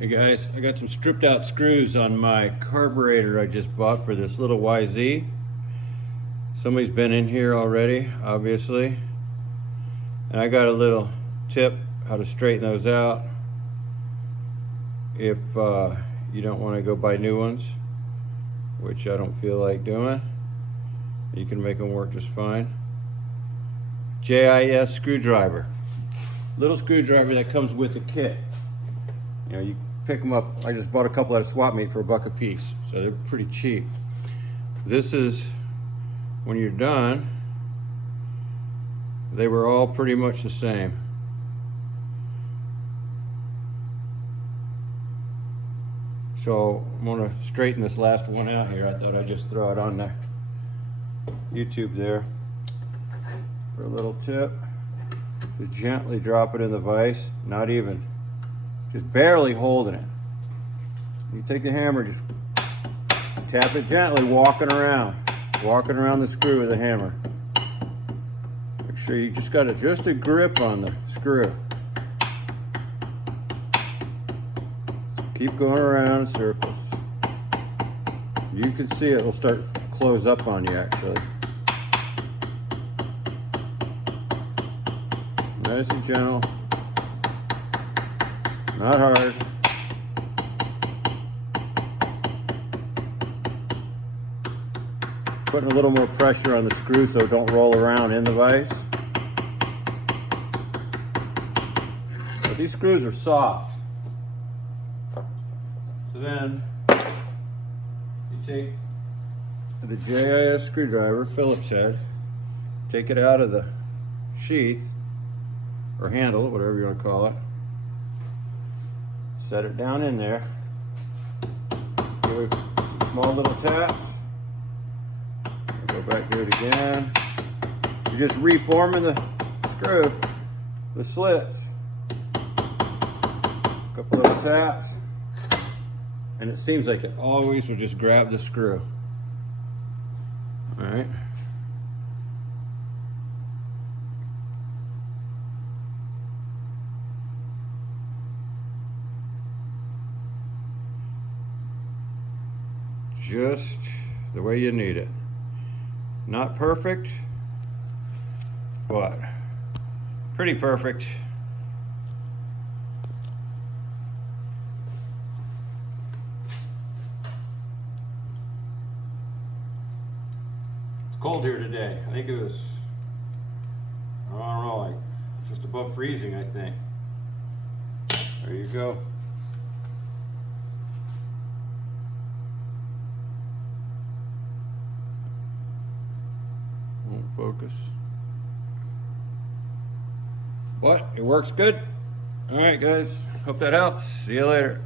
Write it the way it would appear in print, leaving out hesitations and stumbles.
Hey guys, I got some stripped out screws on my carburetor I just bought for this little YZ. Somebody's been in here already, obviously. And I got a little tip how to straighten those out if you don't want to go buy new ones, which I don't feel like doing. You can make them work just fine. JIS screwdriver. Little screwdriver that comes with the kit. You know, you pick them up. I just bought a couple at a swap meet for $1 a piece, so they're pretty cheap. This is, when you're done, they were all pretty much the same. So I'm gonna straighten this last one out here. I thought I'd just throw it on the YouTube there for a little tip. Just gently drop it in the vise, not even, just barely holding it. You take the hammer, just tap it gently, walking around the screw with the hammer. Make sure you just got just a grip on the screw. Keep going around in circles. You can see it'll start to close up on you actually. Nice and gentle, not hard. Putting a little more pressure on the screw so it don't roll around in the vise. But these screws are soft. So then you take the JIS screwdriver, Phillips head, take it out of the sheath or handle, whatever you want to call it. Set it down in there. Give it some small little taps. Go back, do it again. You're just reforming the screw, the slits. Couple little taps. And it seems like it always will just grab the screw. All right. Just the way you need it. Not perfect, but pretty perfect. It's cold here today. I think it was, I don't know, like just above freezing, I think. There you go. Won't focus. But it works good. All right, guys. Hope that helps. See you later.